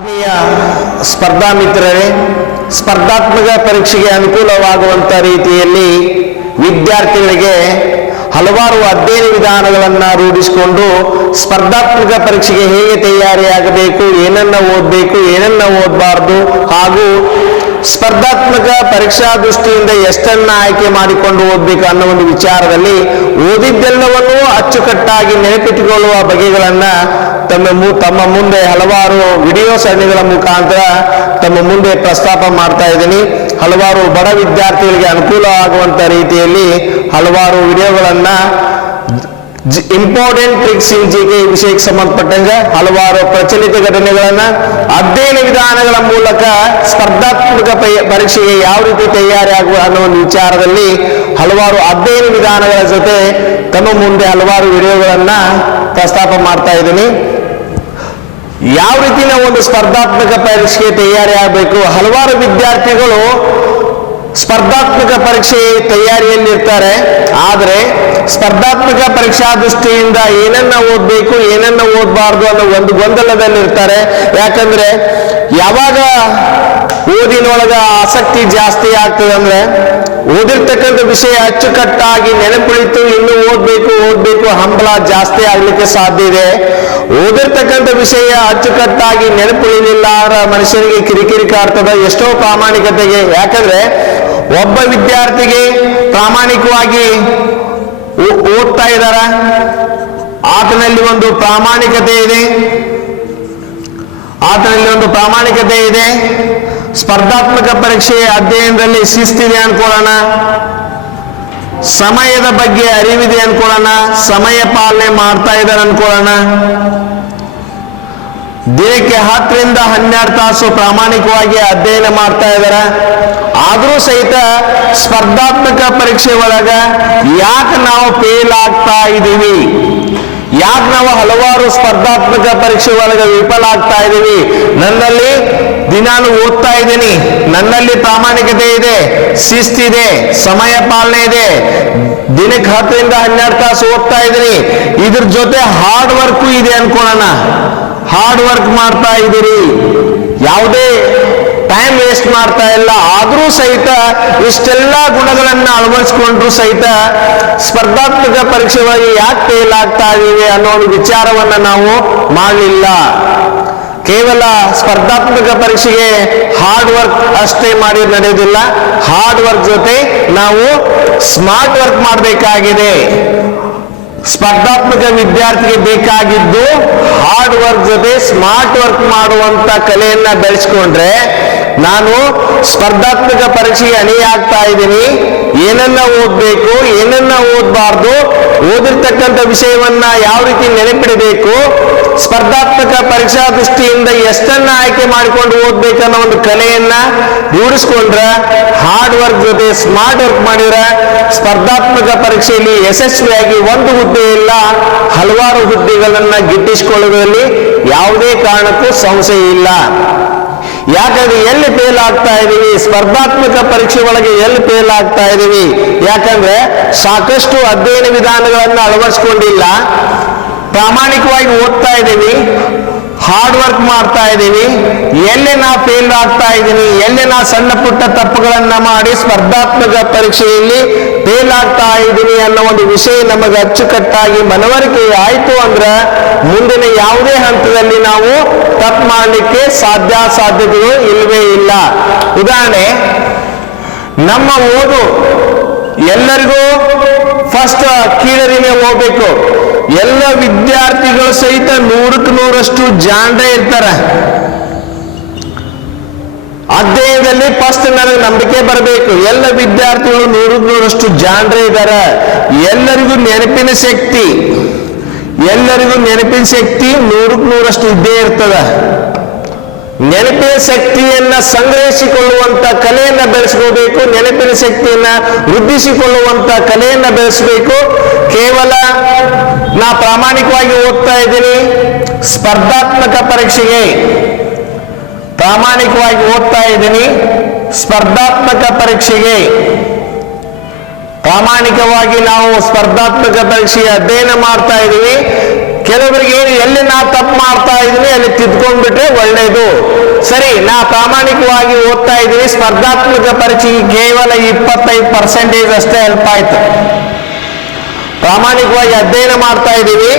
ಆತ್ಮೀಯ ಸ್ಪರ್ಧಾ ಮಿತ್ರರೇ, ಸ್ಪರ್ಧಾತ್ಮಕ ಪರೀಕ್ಷೆಗೆ ಅನುಕೂಲವಾಗುವಂಥ ರೀತಿಯಲ್ಲಿ ವಿದ್ಯಾರ್ಥಿಗಳಿಗೆ ಹಲವಾರು ಅಧ್ಯಯನ ವಿಧಾನಗಳನ್ನು ರೂಢಿಸಿಕೊಂಡು ಸ್ಪರ್ಧಾತ್ಮಕ ಪರೀಕ್ಷೆಗೆ ಹೇಗೆ ತಯಾರಿಯಾಗಬೇಕು, ಏನನ್ನ ಓದಬೇಕು, ಏನನ್ನ ಓದಬಾರ್ದು ಹಾಗೂ ಸ್ಪರ್ಧಾತ್ಮಕ ಪರೀಕ್ಷಾ ದೃಷ್ಟಿಯಿಂದ ಎಷ್ಟನ್ನ ಆಯ್ಕೆ ಮಾಡಿಕೊಂಡು ಓದಬೇಕು ಅನ್ನೋ ಒಂದು ವಿಚಾರದಲ್ಲಿ ಓದಿದ್ದೆಲ್ಲವನ್ನೂ ಅಚ್ಚುಕಟ್ಟಾಗಿ ನೆನಪಿಟ್ಟುಕೊಳ್ಳುವ ಬಗೆಗಳನ್ನ ತಮ್ಮ ತಮ್ಮ ಮುಂದೆ ಹಲವಾರು ವಿಡಿಯೋ ಸರಣಿಗಳ ಮುಖಾಂತರ ತಮ್ಮ ಮುಂದೆ ಪ್ರಸ್ತಾಪ ಮಾಡ್ತಾ ಇದ್ದೀನಿ. ಹಲವಾರು ಬಡ ವಿದ್ಯಾರ್ಥಿಗಳಿಗೆ ಅನುಕೂಲ ಆಗುವಂತ ರೀತಿಯಲ್ಲಿ ಹಲವಾರು ವಿಡಿಯೋಗಳನ್ನ ಇಂಪಾರ್ಟೆಂಟ್ ಟ್ರಿಕ್ಸ್ ಇನ್ ಜಿ ವಿಷಯಕ್ಕೆ ಸಂಬಂಧಪಟ್ಟಂಗೆ ಹಲವಾರು ಪ್ರಚಲಿತ ಘಟನೆಗಳನ್ನ ಅಧ್ಯಯನ ವಿಧಾನಗಳ ಮೂಲಕ ಸ್ಪರ್ಧಾತ್ಮಕ ಪರೀಕ್ಷೆಗೆ ಯಾವ ರೀತಿ ತಯಾರಿ ಆಗುವ ಅನ್ನೋ ಒಂದು ವಿಚಾರದಲ್ಲಿ ಹಲವಾರು ಅಧ್ಯಯನ ವಿಧಾನಗಳ ಜೊತೆ ತಮ್ಮ ಮುಂದೆ ಹಲವಾರು ವಿಡಿಯೋಗಳನ್ನ ಪ್ರಸ್ತಾಪ ಮಾಡ್ತಾ ಇದ್ದೀನಿ. ಯಾವ ರೀತಿನ ಒಂದು ಸ್ಪರ್ಧಾತ್ಮಕ ಪರೀಕ್ಷೆಗೆ ತಯಾರಿ ಆಗಬೇಕು? ಹಲವಾರು ವಿದ್ಯಾರ್ಥಿಗಳು ಸ್ಪರ್ಧಾತ್ಮಕ ಪರೀಕ್ಷೆ ತಯಾರಿಯಲ್ಲಿರ್ತಾರೆ. ಆದರೆ ಸ್ಪರ್ಧಾತ್ಮಕ ಪರೀಕ್ಷಾ ದೃಷ್ಟಿಯಿಂದ ಏನನ್ನ ಓದಬೇಕು, ಏನನ್ನ ಓದಬಾರ್ದು ಅನ್ನೋ ಒಂದು ಗೊಂದಲದಲ್ಲಿರ್ತಾರೆ. ಯಾಕಂದ್ರೆ ಯಾವಾಗ ಓದಿನೊಳಗ ಆಸಕ್ತಿ ಜಾಸ್ತಿ ಆಗ್ತದೆ ಅಂದ್ರೆ ಓದಿರ್ತಕ್ಕಂಥ ವಿಷಯ ಅಚ್ಚುಕಟ್ಟಾಗಿ ನೆನಪುಳಿತು, ಇನ್ನು ಓದ್ಬೇಕು ಓದ್ಬೇಕು, ಹಂಬಲ ಜಾಸ್ತಿ ಆಗ್ಲಿಕ್ಕೆ ಸಾಧ್ಯ ಇದೆ. ಓದಿರ್ತಕ್ಕಂಥ ವಿಷಯ ಅಚ್ಚುಕಟ್ಟಾಗಿ ನೆನಪುಳಿಲಿಲ್ಲ ಅವರ ಮನುಷ್ಯನಿಗೆ ಕಿರಿಕಿರಿ ಕಾಡ್ತದ ಎಷ್ಟೋ ಪ್ರಾಮಾಣಿಕತೆಗೆ. ಯಾಕಂದ್ರೆ ಒಬ್ಬ ವಿದ್ಯಾರ್ಥಿಗೆ ಪ್ರಾಮಾಣಿಕವಾಗಿ ಓದ್ತಾ ಇದ್ದಾರ. ಆತನಲ್ಲಿ ಒಂದು ಪ್ರಾಮಾಣಿಕತೆ ಇದೆ. ಆತನಲ್ಲಿ ಒಂದು ಪ್ರಾಮಾಣಿಕತೆ ಇದೆ. ಸ್ಪರ್ಧಾತ್ಮಕ ಪರೀಕ್ಷೆ ಅಧ್ಯಯನದಲ್ಲಿ ಶಿಸ್ತಿದೆ ಅನ್ಕೊಳ್ಳೋಣ. ಸಮಯದ ಬಗ್ಗೆ ಅರಿವಿದೆ ಅನ್ಕೊಳ್ಳೋಣ. ಸಮಯ ಪಾಲನೆ ಮಾಡ್ತಾ ಇದ್ದಾರೆ ಅನ್ಕೊಳ್ಳೋಣ. ದಿನಕ್ಕೆ ಹತ್ತರಿಂದ ಹನ್ನೆರಡು ತಾಸು ಪ್ರಾಮಾಣಿಕವಾಗಿ ಅಧ್ಯಯನ ಮಾಡ್ತಾ ಇದ್ದಾರೆ. ಆದರೂ ಸಹಿತ ಸ್ಪರ್ಧಾತ್ಮಕ ಪರೀಕ್ಷೆ ಒಳಗ ಯಾಕೆ ನಾವು ಫೇಲ್ ಆಗ್ತಾ ಇದ್ದೀವಿ ಯಾಕೆ ನಾವು ಹಲವಾರು ಸ್ಪರ್ಧಾತ್ಮಕ ಪರೀಕ್ಷೆ ಒಳಗ ವಿಫಲ ಆಗ್ತಾ ಇದ್ದೀವಿ ನನ್ನಲ್ಲಿ ದಿನಾನು ಓದ್ತಾ ಇದ್ದೀನಿ. ನನ್ನಲ್ಲಿ ಪ್ರಾಮಾಣಿಕತೆ ಇದೆ ಶಿಸ್ತಿದೆ ಸಮಯ ಪಾಲನೆ ಇದೆ. ದಿನಕ್ಕೆ ಹತ್ತರಿಂದ ಹನ್ನೆರಡು ತಾಸು ಓದ್ತಾ ಇದ್ದೀನಿ. ಇದ್ರ ಜೊತೆ ಹಾರ್ಡ್ ವರ್ಕು ಇದೆ ಅನ್ಕೊಳ್ಳೋಣ. ಹಾರ್ಡ್ ವರ್ಕ್ ಮಾಡ್ತಾ ಇದ್ದೀರಿ. ಯಾವುದೇ ಟೈಮ್ ವೇಸ್ಟ್ ಮಾಡ್ತಾ ಇಲ್ಲ. ಆದರೂ ಸಹಿತ ಇಷ್ಟೆಲ್ಲ ಗುಣಗಳನ್ನು ಅಳವಡಿಸ್ಕೊಂಡ್ರು ಸಹಿತ ಸ್ಪರ್ಧಾತ್ಮಕ ಪರೀಕ್ಷೆ ಒಳಗೆ ಯಾಕೆ ಫೇಲ್ ಆಗ್ತಾ ಇದೀವಿ ಅನ್ನೋ ಒಂದು ವಿಚಾರವನ್ನ ನಾವು ಮಾಡಲಿಲ್ಲ. ಕೇವಲ ಸ್ಪರ್ಧಾತ್ಮಕ ಪರೀಕ್ಷೆಗೆ ಹಾರ್ಡ್ ವರ್ಕ್ ಅಷ್ಟೇ ಮಾಡಿ ನಡೆಯೋದಿಲ್ಲ ಹಾರ್ಡ್ ವರ್ಕ್ ಜೊತೆ ನಾವು ಸ್ಮಾರ್ಟ್ ವರ್ಕ್ ಮಾಡಬೇಕಾಗಿದೆ. ಸ್ಪರ್ಧಾತ್ಮಕ ವಿದ್ಯಾರ್ಥಿಗೆ ಬೇಕಾಗಿದ್ದು ಹಾರ್ಡ್ ವರ್ಕ್ ಜೊತೆ ಸ್ಮಾರ್ಟ್ ವರ್ಕ್ ಮಾಡುವಂತ ಕಲೆಯನ್ನ ಬೆಳೆಸ್ಕೊಂಡ್ರೆ ನಾನು ಸ್ಪರ್ಧಾತ್ಮಕ ಪರೀಕ್ಷೆಗೆ ಅಣಿಯಾಗ್ತಾ ಇದ್ದೀನಿ. ಏನನ್ನ ಓದ್ಬೇಕು, ಏನನ್ನ ಓದಬಾರ್ದು ಓದಿರ್ತಕ್ಕಂಥ ವಿಷಯವನ್ನ ಯಾವ ರೀತಿ ನೆನಪಿಡಬೇಕು, ಸ್ಪರ್ಧಾತ್ಮಕ ಪರೀಕ್ಷಾ ದೃಷ್ಟಿಯಿಂದ ಎಷ್ಟನ್ನ ಆಯ್ಕೆ ಮಾಡಿಕೊಂಡು ಓದ್ಬೇಕನ್ನೋ ಒಂದು ಕಲೆಯನ್ನ ರೂಢಿಸ್ಕೊಂಡ್ರೆ ಹಾರ್ಡ್ ವರ್ಕ್ ಜೊತೆ ಸ್ಮಾರ್ಟ್ ವರ್ಕ್ ಮಾಡಿದ್ರ ಸ್ಪರ್ಧಾತ್ಮಕ ಪರೀಕ್ಷೆಯಲ್ಲಿ ಯಶಸ್ವಿಯಾಗಿ ಒಂದು ಹುದ್ದೆ ಇಲ್ಲ, ಹಲವಾರು ಹುದ್ದೆಗಳನ್ನ ಗಿಟ್ಟಿಸಿಕೊಳ್ಳುವುದರಲ್ಲಿ ಯಾವುದೇ ಕಾರಣಕ್ಕೂ ಸಂಶಯ ಇಲ್ಲ. ಯಾಕಂದ್ರೆ ಎಲ್ಲಿ ಫೇಲ್ ಆಗ್ತಾ ಇದ್ದೀವಿ ಸ್ಪರ್ಧಾತ್ಮಕ ಪರೀಕ್ಷೆ ಒಳಗೆ ಎಲ್ಲಿ ಫೇಲ್ ಆಗ್ತಾ ಇದ್ದೀವಿ ಯಾಕಂದ್ರೆ ಸಾಕಷ್ಟು ಅಧ್ಯಯನ ವಿಧಾನಗಳನ್ನು ಅಳವಡಿಸ್ಕೊಂಡಿಲ್ಲ. ಪ್ರಾಮಾಣಿಕವಾಗಿ ಓದ್ತಾ ಇದ್ದೀವಿ ಹಾರ್ಡ್ ವರ್ಕ್ ಮಾಡ್ತಾ ಇದ್ದೀವಿ ಎಲ್ಲಿ ನಾ ಫೇಲ್ ಆಗ್ತಾ ಇದ್ದೀನಿ ಎಲ್ಲಿ ನಾ ಸಣ್ಣ ಪುಟ್ಟ ತಪ್ಪುಗಳನ್ನ ಮಾಡಿ ಸ್ಪರ್ಧಾತ್ಮಕ ಪರೀಕ್ಷೆಯಲ್ಲಿ ಫೇಲ್ ಆಗ್ತಾ ಇದ್ದೀನಿ ಅನ್ನೋ ಒಂದು ವಿಷಯ ನಮಗೆ ಅಚ್ಚುಕಟ್ಟಾಗಿ ಮನವರಿಕೆ ಆಯಿತು ಅಂದ್ರೆ ಮುಂದಿನ ಯಾವುದೇ ಹಂತದಲ್ಲಿ ನಾವು ತಪ್ಪು ಮಾಡಲಿಕ್ಕೆ ಸಾಧ್ಯ ಸಾಧ್ಯತೆಗಳು ಇಲ್ಲವೇ ಇಲ್ಲ. ಉದಾಹರಣೆ, ನಮ್ಮ ಓದು, ಎಲ್ಲರಿಗೂ ಫಸ್ಟ್ ಕೀಳರಿಮೆ ಹೋಗ್ಬೇಕು ಎಲ್ಲ ವಿದ್ಯಾರ್ಥಿಗಳು ಸಹಿತ ನೂರಕ್ಕೆ ನೂರಷ್ಟು ಜಾಣ್ರೆ ಇರ್ತಾರೆ. ಅಧ್ಯಯನದಲ್ಲಿ ಫಸ್ಟ್ ನನಗೆ ನಂಬಿಕೆ ಬರಬೇಕು. ಎಲ್ಲ ವಿದ್ಯಾರ್ಥಿಗಳು ನೂರು ನೂರಷ್ಟು ಜಾಣರೇ ಇದ್ದಾರೆ ಎಲ್ಲರಿಗೂ ನೆನಪಿನ ಶಕ್ತಿ. ಎಲ್ಲರಿಗೂ ನೆನಪಿನ ಶಕ್ತಿ ನೂರಕ್ಕೆ ನೂರಷ್ಟು ಇದ್ದೇ ಇರ್ತದ. ನೆನಪಿನ ಶಕ್ತಿಯನ್ನ ಸಂಗ್ರಹಿಸಿಕೊಳ್ಳುವಂತ ಕಲೆಯನ್ನ ಬೆಳೆಸ್ಕೋಬೇಕು. ನೆನಪಿನ ಶಕ್ತಿಯನ್ನ ವೃದ್ಧಿಸಿಕೊಳ್ಳುವಂತ ಕಲೆಯನ್ನ ಬೆಳೆಸಬೇಕು. ಕೇವಲ ನಾ ಪ್ರಾಮಾಣಿಕವಾಗಿ ಓದ್ತಾ ಇದ್ದೀನಿ. ಸ್ಪರ್ಧಾತ್ಮಕ ಪರೀಕ್ಷೆಗೆ. ಪ್ರಾಮಾಣಿಕವಾಗಿ ಓದ್ತಾ ಇದ್ದೀನಿ. ಸ್ಪರ್ಧಾತ್ಮಕ ಪರೀಕ್ಷೆಗೆ. ಪ್ರಾಮಾಣಿಕವಾಗಿ ನಾವು ಸ್ಪರ್ಧಾತ್ಮಕ ಪರೀಕ್ಷೆಯ ಅಧ್ಯಯನ ಮಾಡ್ತಾ ಇದ್ದೀವಿ. ಕೆಲವರಿಗೆ ಏನು, ಎಲ್ಲಿ ನಾ ತಪ್ಪು ಮಾಡ್ತಾ ಇದ್ದೀನಿ, ಅಲ್ಲಿ ತಿದ್ಕೊಂಡ್ಬಿಟ್ರೆ ಒಳ್ಳೆಯದು ಸರಿ, ನಾ ಪ್ರಾಮಾಣಿಕವಾಗಿ ಓದ್ತಾ ಇದ್ದೀನಿ. ಸ್ಪರ್ಧಾತ್ಮಕ ಪರೀಕ್ಷೆಗೆ ಕೇವಲ ಇಪ್ಪತ್ತೈದು ಪರ್ಸೆಂಟೇಜ್ ಅಷ್ಟೇ ಹೆಲ್ಪ್ ಆಯ್ತು. ಪ್ರಾಮಾಣಿಕವಾಗಿ ಅಧ್ಯಯನ ಮಾಡ್ತಾ ಇದ್ದೀವಿ.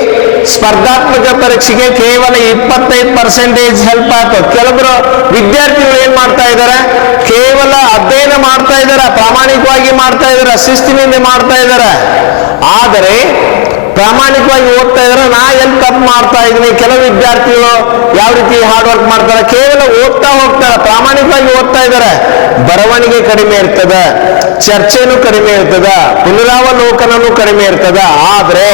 ಸ್ಪರ್ಧಾತ್ಮಕ ಪರೀಕ್ಷೆಗೆ ಕೇವಲ ಇಪ್ಪತ್ತೈದು ಪರ್ಸೆಂಟೇಜ್ ಹೆಲ್ಪ್ ಆಯ್ತು. ಕೆಲವರು ವಿದ್ಯಾರ್ಥಿಗಳು ಏನ್ ಮಾಡ್ತಾ ಇದ್ದಾರೆ ಕೇವಲ ಅಧ್ಯಯನ ಮಾಡ್ತಾ ಇದ್ದಾರೆ ಪ್ರಾಮಾಣಿಕವಾಗಿ ಮಾಡ್ತಾ ಇದ್ದಾರೆ ಶಿಸ್ತಿನಿಂದ ಮಾಡ್ತಾ ಇದ್ದಾರೆ ಆದರೆ ಪ್ರಾಮಾಣಿಕವಾಗಿ ಓದ್ತಾ ಇದ್ರೆ, ನಾ ಎಲ್ಲಿ ತಪ್ಪು ಮಾಡ್ತಾ ಇದ್ದೀನಿ? ಕೆಲವು ವಿದ್ಯಾರ್ಥಿಗಳು ಯಾವ ರೀತಿ ಹಾರ್ಡ್ ವರ್ಕ್ ಮಾಡ್ತಾರೆ? ಕೇವಲ ಓದ್ತಾ ಹೋಗ್ತಾರೆ ಪ್ರಾಮಾಣಿಕವಾಗಿ ಓದ್ತಾ ಇದ್ದಾರೆ ಬರವಣಿಗೆ ಕಡಿಮೆ ಇರ್ತದ, ಚರ್ಚೆನೂ ಕಡಿಮೆ ಇರ್ತದ ಪುನರಾವಲೋಕನೂ ಕಡಿಮೆ ಇರ್ತದ. ಆದ್ರೆ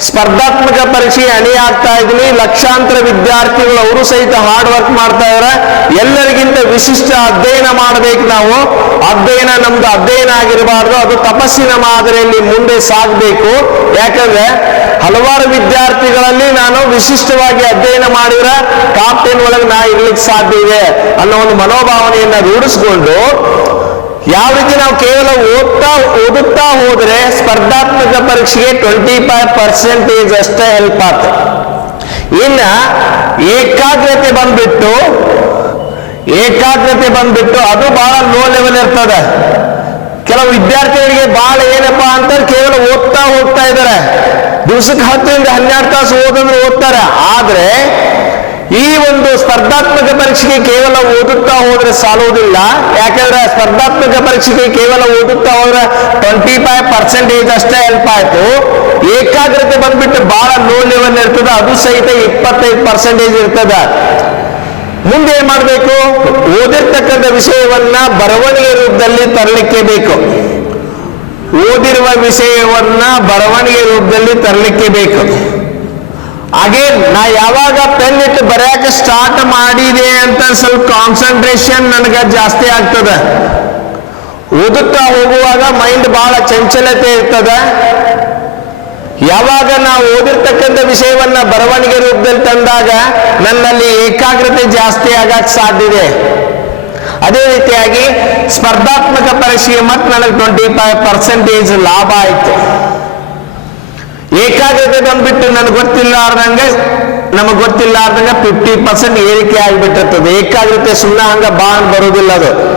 ಸ್ಪರ್ಧಾತ್ಮಕ ಪರೀಕ್ಷೆ ಅಣಿ ಆಗ್ತಾ ಇದ್ದೀನಿ. ಲಕ್ಷಾಂತರ ವಿದ್ಯಾರ್ಥಿಗಳು ಅವರು ಸಹಿತ ಹಾರ್ಡ್ ವರ್ಕ್ ಮಾಡ್ತಾ ಇದಾರೆ ಎಲ್ಲರಿಗಿಂತ ವಿಶಿಷ್ಟ ಅಧ್ಯಯನ ಮಾಡಬೇಕು ನಾವು. ಅಧ್ಯಯನ ನಮ್ದು ಅಧ್ಯಯನ ಆಗಿರಬಾರ್ದು. ಅದು ತಪಸ್ಸಿನ ಮಾದರಿಯಲ್ಲಿ ಮುಂದೆ ಸಾಗಬೇಕು. ಯಾಕಂದ್ರೆ ಹಲವಾರು ವಿದ್ಯಾರ್ಥಿಗಳಲ್ಲಿ ನಾನು ವಿಶಿಷ್ಟವಾಗಿ ಅಧ್ಯಯನ ಮಾಡಿದ್ರೆ ಟಾಪ್ ಟೆನ್ ಒಳಗೆ ನಾ ಇರ್ಲಿಕ್ಕೆ ಸಾಧ್ಯ ಇದೆ ಅನ್ನೋ ಒಂದು ಮನೋಭಾವನೆಯನ್ನ ರೂಢಿಸ್ಕೊಂಡು ಯಾವ ರೀತಿ ನಾವು ಕೇವಲ ಓದ್ತಾ ಓದುತ್ತಾ ಹೋದ್ರೆ ಸ್ಪರ್ಧಾತ್ಮಕ ಪರೀಕ್ಷೆಗೆ ಟ್ವೆಂಟಿ ಫೈವ್ ಪರ್ಸೆಂಟೇಜ್ ಅಷ್ಟೇ ಹೆಲ್ಪ್ ಆಗ್ತದೆ ಇನ್ನ ಏಕಾಗ್ರತೆ ಬಂದ್ಬಿಟ್ಟು ಏಕಾಗ್ರತೆ ಬಂದ್ಬಿಟ್ಟು ಅದು ಬಹಳ ಲೋ ಲೆವೆಲ್ ಇರ್ತದೆ. ಕೆಲವು ವಿದ್ಯಾರ್ಥಿಗಳಿಗೆ ಬಹಳ ಏನಪ್ಪಾ ಅಂತ ಕೇವಲ ಓದ್ತಾ ಹೋಗ್ತಾ ಇದ್ದಾರೆ. ದಿವಸಕ್ಕೆ ಹತ್ತರಿಂದ ಹನ್ನೆರಡು ತಾಸು ಓದಂದ್ರೆ ಓದ್ತಾರೆ. ಆದ್ರೆ ಈ ಒಂದು ಸ್ಪರ್ಧಾತ್ಮಕ ಪರೀಕ್ಷೆಗೆ ಕೇವಲ ಓದುತ್ತಾ ಹೋದ್ರೆ ಸಾಲುವುದಿಲ್ಲ. ಯಾಕಂದ್ರೆ ಸ್ಪರ್ಧಾತ್ಮಕ ಪರೀಕ್ಷೆಗೆ ಕೇವಲ ಓದುತ್ತಾ ಹೋದ್ರೆ ಟ್ವೆಂಟಿ ಫೈವ್ ಪರ್ಸೆಂಟೇಜ್ ಅಷ್ಟೇ ಹೆಲ್ಪ್ ಆಯ್ತು. ಏಕಾಗ್ರತೆ ಬಂದ್ಬಿಟ್ಟು ಬಹಳ ಲೋ ಲೆವೆಲ್ ಇರ್ತದೆ, ಅದು ಸಹಿತ ಇಪ್ಪತ್ತೈದು ಪರ್ಸೆಂಟೇಜ್ ಇರ್ತದ. ಮುಂದೆ ಏನ್ ಮಾಡಬೇಕು? ಓದಿರ್ತಕ್ಕಂಥ ವಿಷಯವನ್ನ ಬರವಣಿಗೆ ರೂಪದಲ್ಲಿ ತರಲಿಕ್ಕೆ ಬೇಕು. ಓದಿರುವ ವಿಷಯವನ್ನ ಬರವಣಿಗೆ ರೂಪದಲ್ಲಿ ತರಲಿಕ್ಕೆ ಬೇಕು. ಹಾಗೆ ನಾ ಯಾವಾಗ ಪೆನ್ ಇಟ್ಟು ಬರೆಯಕ್ಕೆ ಸ್ಟಾರ್ಟ್ ಮಾಡಿದೆ ಅಂತ ಸ್ವಲ್ಪ ಕಾನ್ಸಂಟ್ರೇಷನ್ ನನಗೆ ಜಾಸ್ತಿ ಆಗ್ತದೆ. ಓದುತ್ತಾ ಹೋಗುವಾಗ ಮೈಂಡ್ ಬಹಳ ಚಂಚಲತೆ ಇರ್ತದೆ. ಯಾವಾಗ ನಾವು ಓದಿರ್ತಕ್ಕಂಥ ವಿಷಯವನ್ನ ಬರವಣಿಗೆ ರೂಪದಲ್ಲಿ ತಂದಾಗ ನನ್ನಲ್ಲಿ ಏಕಾಗ್ರತೆ ಜಾಸ್ತಿ ಆಗಕ್ಕೆ ಸಾಧ್ಯ ಇದೆ ಅದೇ ರೀತಿಯಾಗಿ ಸ್ಪರ್ಧಾತ್ಮಕ ಪರೀಕ್ಷೆಗೆ ಮತ್ತೆ ನನಗೆ ಟ್ವೆಂಟಿ ಫೈವ್ ಪರ್ಸೆಂಟೇಜ್ ಲಾಭ ಆಯ್ತು. ಏಕಾಗ್ರತೆ ಬಂದ್ಬಿಟ್ಟು ನನಗೆ ಗೊತ್ತಿಲ್ಲಾರ್ದಂಗೆ, ನಮಗೆ ಗೊತ್ತಿಲ್ಲಾರ್ದಂಗೆ ಫಿಫ್ಟಿ ಪರ್ಸೆಂಟ್ ಏರಿಕೆ ಆಗಿಬಿಟ್ಟಿರ್ತದೆ. ಏಕಾಗ್ರತೆ ಸುಮ್ಮನೆ ಹಂಗ ಬಾಂಡ್ ಬರೋದಿಲ್ಲ ಅದು.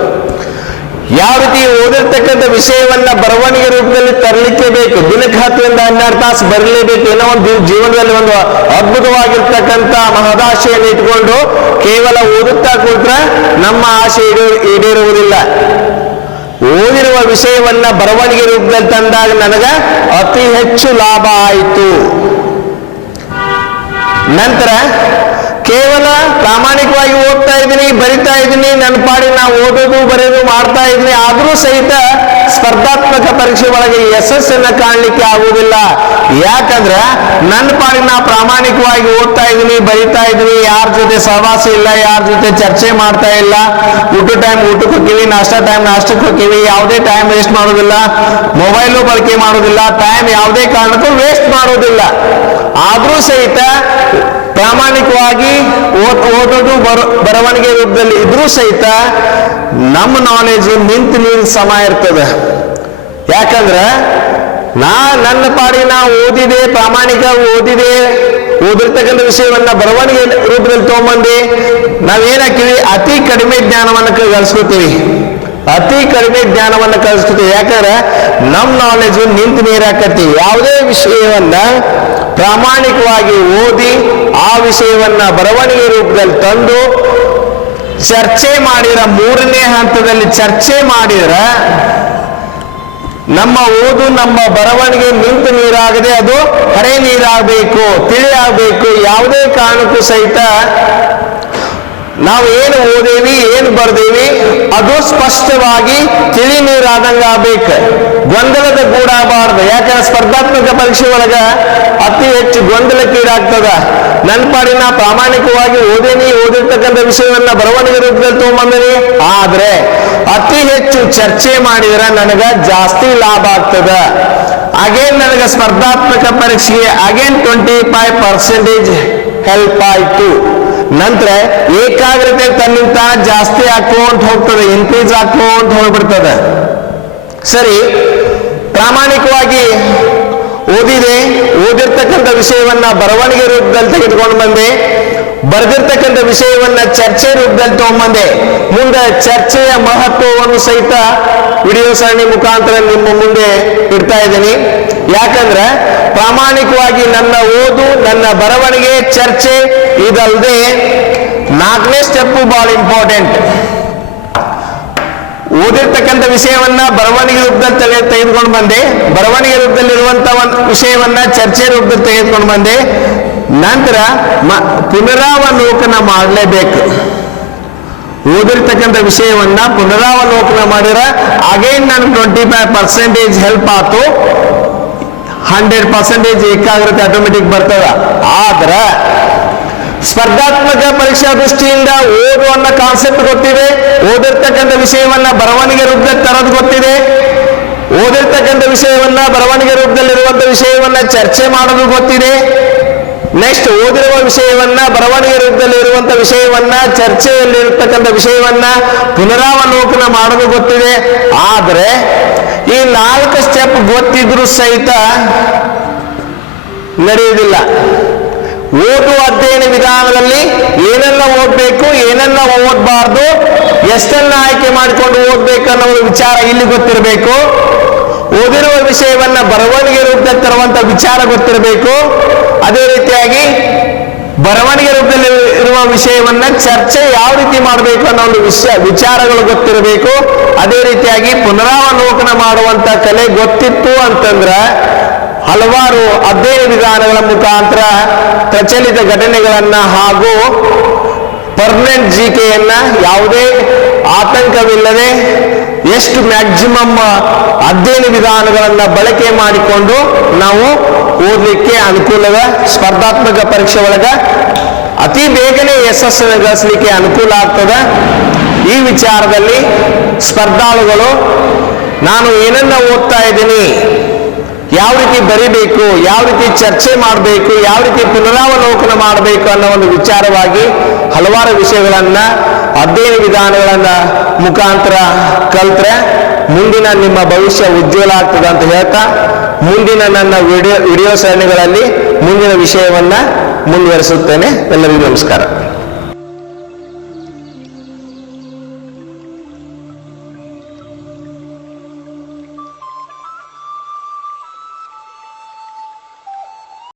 ಯಾವ ರೀತಿ ಓದಿರ್ತಕ್ಕಂಥ ವಿಷಯವನ್ನ ಬರವಣಿಗೆ ರೂಪದಲ್ಲಿ ತರಲಿಕ್ಕೆ ಬೇಕು, ದಿನಕ್ಕೆ ಹತ್ತರಿಂದ ಹನ್ನೆರಡು ತಾಸು ಬರಲೇಬೇಕು ಏನೋ ಒಂದು ಜೀವನದಲ್ಲಿ ಒಂದು ಅದ್ಭುತವಾಗಿರ್ತಕ್ಕಂಥ ಮಹದಾಶೆಯನ್ನು ಇಟ್ಕೊಂಡು ಕೇವಲ ಓದುತ್ತಾ ಕೂತ್ರೆ ನಮ್ಮ ಆಶೆ ಈಡೇ- ಈಡೇರುವುದಿಲ್ಲ. ಓದಿರುವ ವಿಷಯವನ್ನ ಬರವಣಿಗೆ ರೂಪದಲ್ಲಿ ತಂದಾಗ ನನಗ ಅತಿ ಹೆಚ್ಚು ಲಾಭ ಆಯಿತು. ನಂತರ ಕೇವಲ ಪ್ರಾಮಾಣಿಕವಾಗಿ ಓದ್ತಾ ಇದ್ದೀನಿ, ಬರಿತಾ ಇದ್ದೀನಿ ನನ್ನ ಪಾಡಿ ನಾವು ಓದೋದು, ಬರೆಯೋದು, ಮಾಡ್ತಾ ಇದ್ದೀನಿ, ಆದರೂ ಸಹಿತ ಸ್ಪರ್ಧಾತ್ಮಕ ಪರೀಕ್ಷೆ ಒಳಗೆ ಯಶಸ್ಸನ್ನ ಕಾಣಲಿಕ್ಕೆ ಆಗುವುದಿಲ್ಲ. ಯಾಕಂದ್ರೆ ನನ್ನ ಪಾಡಿಗೆ ಪ್ರಾಮಾಣಿಕವಾಗಿ ಓದ್ತಾ ಇದ್ದೀನಿ, ಬರಿತಾ ಇದ್ದೀನಿ, ಯಾರ ಜೊತೆ ಸಹವಾಸ ಇಲ್ಲ, ಯಾರ ಜೊತೆ ಚರ್ಚೆ ಮಾಡ್ತಾ ಇಲ್ಲ. ಊಟ ಟೈಮ್ ಊಟಕ್ಕೆ ಹೋಗ್ತೀವಿ, ನಾಷ್ಟ ಟೈಮ್ ನಾಷ್ಟಕ್ಕೆ ಹೋಗ್ತೀವಿ, ಯಾವುದೇ ಟೈಮ್ ವೇಸ್ಟ್ ಮಾಡೋದಿಲ್ಲ ಮೊಬೈಲು ಬಳಕೆ ಮಾಡೋದಿಲ್ಲ ಟೈಮ್ ಯಾವುದೇ ಕಾರಣಕ್ಕೂ ವೇಸ್ಟ್ ಮಾಡೋದಿಲ್ಲ ಆದರೂ ಸಹಿತ ಪ್ರಾಮಾಣಿಕವಾಗಿ ಓದ್ ಓದೋದು ಬರ ಬರವಣಿಗೆ ರೂಪದಲ್ಲಿ ಇದ್ರೂ ಸಹಿತ ನಮ್ಮ ನಾಲೆಜ್ ನಿಂತು ನಿಂತ ಸಮ ಇರ್ತದೆ. ಯಾಕಂದ್ರೆ, ನಾ ನನ್ನ ಪಾಡಿ ನಾ ಓದಿದೆ ಪ್ರಾಮಾಣಿಕ ಓದಿದೆ, ಓದಿರ್ತಕ್ಕಂಥ ವಿಷಯವನ್ನ ಬರವಣಿಗೆ ರೂಪದಲ್ಲಿ ತಗೊಂಬಂದು ನಾವೇನಾಕಿವಿ ಅತಿ ಕಡಿಮೆ ಜ್ಞಾನವನ್ನು ಕಲಿಸ್ಕೊತೀವಿ. ಅತಿ ಕಡಿಮೆ ಜ್ಞಾನವನ್ನ ಕಲಿಸ್ಕೊತೀವಿ. ಯಾಕಂದ್ರೆ, ನಮ್ಮ ನಾಲೆಜ್ ನಿಂತು ನೀರಾಕತಿ ಯಾವುದೇ ವಿಷಯವನ್ನ ಪ್ರಾಮಾಣಿಕವಾಗಿ ಓದಿ, ಆ ವಿಷಯವನ್ನ ಬರವಣಿಗೆ ರೂಪದಲ್ಲಿ ತಂದು ಚರ್ಚೆ ಮಾಡಿರ ಮೂರನೇ ಹಂತದಲ್ಲಿ ಚರ್ಚೆ ಮಾಡಿರ ನಮ್ಮ ಓದು, ನಮ್ಮ ಬರವಣಿಗೆ ನಿಂತು ನೀರಾಗದೆ ಅದು ಹರೆ ನೀರಾಗಬೇಕು ತಿಳಿಯಾಗಬೇಕು ಯಾವುದೇ ಕಾರಣಕ್ಕೂ ಸಹಿತ ನಾವು ಏನು ಓದೇವಿ, ಏನು ಬರ್ದೇವಿ, ಅದು ಸ್ಪಷ್ಟವಾಗಿ ತಿಳಿ ನೀರಾದಂಗ ಆಗ್ಬೇಕು. ಗೊಂದಲದ ಗೂಡಾಗಬಾರ್ದು. ಯಾಕಂದ್ರೆ ಸ್ಪರ್ಧಾತ್ಮಕ ಪರೀಕ್ಷೆ ಒಳಗ ಅತಿ ಹೆಚ್ಚು ಗೊಂದಲಕ್ಕೀಡಾಗ್ತದ ನನ್ನ ಪಾಡಿನ ಪ್ರಾಮಾಣಿಕವಾಗಿ ಓದೇನಿ, ಓದಿರ್ತಕ್ಕಂಥ ವಿಷಯವನ್ನ ಬರವಣಿಗೆ ರೂಪದಲ್ಲಿ ತಗೊಂಬಂದಿನಿ. ಆದ್ರೆ ಅತಿ ಹೆಚ್ಚು ಚರ್ಚೆ ಮಾಡಿದ್ರೆ ನನಗ ಜಾಸ್ತಿ ಲಾಭ ಆಗ್ತದ. ಅಗೇನ್ ನನಗೆ ಸ್ಪರ್ಧಾತ್ಮಕ ಪರೀಕ್ಷೆಗೆ, again twenty five percentage help ಆಯ್ತು. ನಂತರ ಏಕಾಗ್ರತೆ ತನ್ನಿಂತ ಜಾಸ್ತಿ ಹಾಕೊಂತ ಹೋಗ್ತದೆ ಇನ್ಕ್ರೀಸ್ ಅಂತ ಹೋಗ್ಬಿಡ್ತದೆ. ಸರಿ, ಪ್ರಾಮಾಣಿಕವಾಗಿ ಓದಿದೆ, ಓದಿರ್ತಕ್ಕಂಥ ವಿಷಯವನ್ನ ಬರವಣಿಗೆ ರೂಪದಲ್ಲಿ ತೆಗೆದುಕೊಂಡು ಬಂದೆ. ಬರೆದಿರ್ತಕ್ಕಂಥ ವಿಷಯವನ್ನ ಚರ್ಚೆ ರೂಪದಲ್ಲಿ ತಗೊಂಡ್ಬಂದೆ ಮುಂದೆ ಚರ್ಚೆಯ ಮಹತ್ವವನ್ನು ಸಹಿತ ವಿಡಿಯೋ ಸರಣಿ ಮುಖಾಂತರ ನಿಮ್ಮ ಮುಂದೆ ಇಡ್ತಾ ಇದ್ದೀನಿ. ಯಾಕಂದ್ರೆ ಪ್ರಾಮಾಣಿಕವಾಗಿ ನನ್ನ ಓದು, ನನ್ನ ಬರವಣಿಗೆ, ಚರ್ಚೆ ಇದಲ್ಲದೆ ನಾಲ್ಕನೇ ಸ್ಟೆಪ್ ಬಹಳ ಇಂಪಾರ್ಟೆಂಟ್. ಓದಿರ್ತಕ್ಕಂಥ ವಿಷಯವನ್ನ ಬರವಣಿಗೆ ರೂಪದಲ್ಲಿ ತೆಗೆ- ತೆಗೆದುಕೊಂಡು ಬಂದೆ. ಬರವಣಿಗೆ ರೂಪದಲ್ಲಿರುವಂತಹ ವಿಷಯವನ್ನ ಚರ್ಚೆ ರೂಪದಲ್ಲಿ ತೆಗೆದುಕೊಂಡು ಬಂದೆ. ನಂತರ ಮ- ಪುನರಾವಲೋಕನ ಮಾಡಲೇಬೇಕು. ಓದಿರ್ತಕ್ಕಂಥ ವಿಷಯವನ್ನ ಪುನರಾವಲೋಕನ ಮಾಡಿದ್ರೆ ಅಗೈನ್ ನನ್ ಟ್ವೆಂಟಿ ಫೈವ್ ಪರ್ಸೆಂಟೇಜ್ ಹೆಲ್ಪ್ ಆತು ಹಂಡ್ರೆಡ್ ಪರ್ಸೆಂಟೇಜ್ ಏಕಾಗ್ರತೆ ಆಟೋಮೆಟಿಕ್ ಬರ್ತದ. ಆದ್ರ, ಸ್ಪರ್ಧಾತ್ಮಕ ಪರೀಕ್ಷಾ ದೃಷ್ಟಿಯಿಂದ ಓದು ಅನ್ನೋ ಕಾನ್ಸೆಪ್ಟ್ ಗೊತ್ತಿದೆ, ಓದಿರ್ತಕ್ಕಂಥ ವಿಷಯವನ್ನ ಬರವಣಿಗೆ ರೂಪದಲ್ಲಿ ತರೋದು ಗೊತ್ತಿದೆ. ಓದಿರ್ತಕ್ಕಂಥ ವಿಷಯವನ್ನ ಬರವಣಿಗೆ ರೂಪದಲ್ಲಿರುವಂತ ವಿಷಯವನ್ನ ಚರ್ಚೆ ಮಾಡೋದು ಗೊತ್ತಿದೆ. ನೆಕ್ಸ್ಟ್ ಓದಿರುವ ವಿಷಯವನ್ನ, ಬರವಣಿಗೆ ರೂಪದಲ್ಲಿ ಇರುವಂತ ವಿಷಯವನ್ನ ಚರ್ಚೆಯಲ್ಲಿರತಕ್ಕಂಥ ವಿಷಯವನ್ನ ಪುನರಾವಲೋಕನ ಮಾಡೋದು ಗೊತ್ತಿದೆ. ಆದರೆ, ಈ ನಾಲ್ಕು ಸ್ಟೆಪ್ ಗೊತ್ತಿದ್ರು ಸಹಿತ ನಡೆಯುವುದಿಲ್ಲ. ಓದುವ ಅಧ್ಯಯನ ವಿಧಾನದಲ್ಲಿ ಏನೆಲ್ಲ ಓದಬೇಕು ಏನೆಲ್ಲ ಓದಬಾರ್ದು ಎಷ್ಟೆಲ್ಲ ಆಯ್ಕೆ ಮಾಡಿಕೊಂಡು ಓದ್ಬೇಕು ಅನ್ನೋ ವಿಚಾರ ಇಲ್ಲಿ ಗೊತ್ತಿರಬೇಕು. ಓದಿರುವ ವಿಷಯವನ್ನ ಬರವಣಿಗೆ ರೂಪದಲ್ಲಿ ತರುವಂತ ವಿಚಾರ ಗೊತ್ತಿರಬೇಕು. ಅದೇ ರೀತಿಯಾಗಿ ಬರವಣಿಗೆ ರೂಪದಲ್ಲಿ ಇರುವ ವಿಷಯವನ್ನ ಚರ್ಚೆ ಯಾವ ರೀತಿ ಮಾಡಬೇಕು ಅನ್ನೋ ಒಂದು ವಿಷಯ ವಿಚಾರಗಳು ಗೊತ್ತಿರಬೇಕು. ಅದೇ ರೀತಿಯಾಗಿ ಪುನರಾವಲೋಕನ ಮಾಡುವಂತ ಕಲೆ ಗೊತ್ತಿತ್ತು ಅಂತಂದ್ರ ಹಲವಾರು ಅಧ್ಯಯನ ವಿಧಾನಗಳ ಮುಖಾಂತರ ಪ್ರಚಲಿತ ಘಟನೆಗಳನ್ನ ಹಾಗೂ ಪರ್ಮನೆಂಟ್ ಜಿಕೆಯನ್ನ ಯಾವುದೇ ಆತಂಕವಿಲ್ಲದೆ ಎಷ್ಟು ಮ್ಯಾಕ್ಸಿಮಮ್ ಅಧ್ಯಯನ ವಿಧಾನಗಳನ್ನ ಬಳಕೆ ಮಾಡಿಕೊಂಡು ನಾವು ಓದಲಿಕ್ಕೆ ಅನುಕೂಲದ ಸ್ಪರ್ಧಾತ್ಮಕ ಪರೀಕ್ಷೆ ಒಳಗ ಅತಿ ಬೇಗನೆ ಯಶಸ್ಸನ್ನು ಗಳಿಸಲಿಕ್ಕೆ ಅನುಕೂಲ ಆಗ್ತದ. ಈ ವಿಚಾರದಲ್ಲಿ ಸ್ಪರ್ಧಾಳುಗಳು, ನಾನು ಏನನ್ನ ಓದ್ತಾ ಇದ್ದೀನಿ, ಯಾವ ರೀತಿ ಬರಿಬೇಕು, ಯಾವ ರೀತಿ ಚರ್ಚೆ ಮಾಡಬೇಕು, ಯಾವ ರೀತಿ ಪುನರಾವಲೋಕನ ಮಾಡಬೇಕು ಅನ್ನೋ ಒಂದು ವಿಚಾರವಾಗಿ ಹಲವಾರು ವಿಷಯಗಳನ್ನ, ಅಧ್ಯಯನ ವಿಧಾನಗಳನ್ನ ಮುಖಾಂತರ ಕಲ್ತ್ರೆ ಮುಂದಿನ ನಿಮ್ಮ ಭವಿಷ್ಯ ಉಜ್ವಲ ಆಗ್ತದೆ ಅಂತ ಹೇಳ್ತಾ ಮುಂದಿನ ನನ್ನ ವಿಡಿಯೋ ವಿಡಿಯೋ ಸರಣಿಗಳಲ್ಲಿ ಮುಂದಿನ ವಿಷಯವನ್ನ ಮುಂದುವರಿಸುತ್ತೇನೆ. ಎಲ್ಲರಿಗೂ ನಮಸ್ಕಾರ.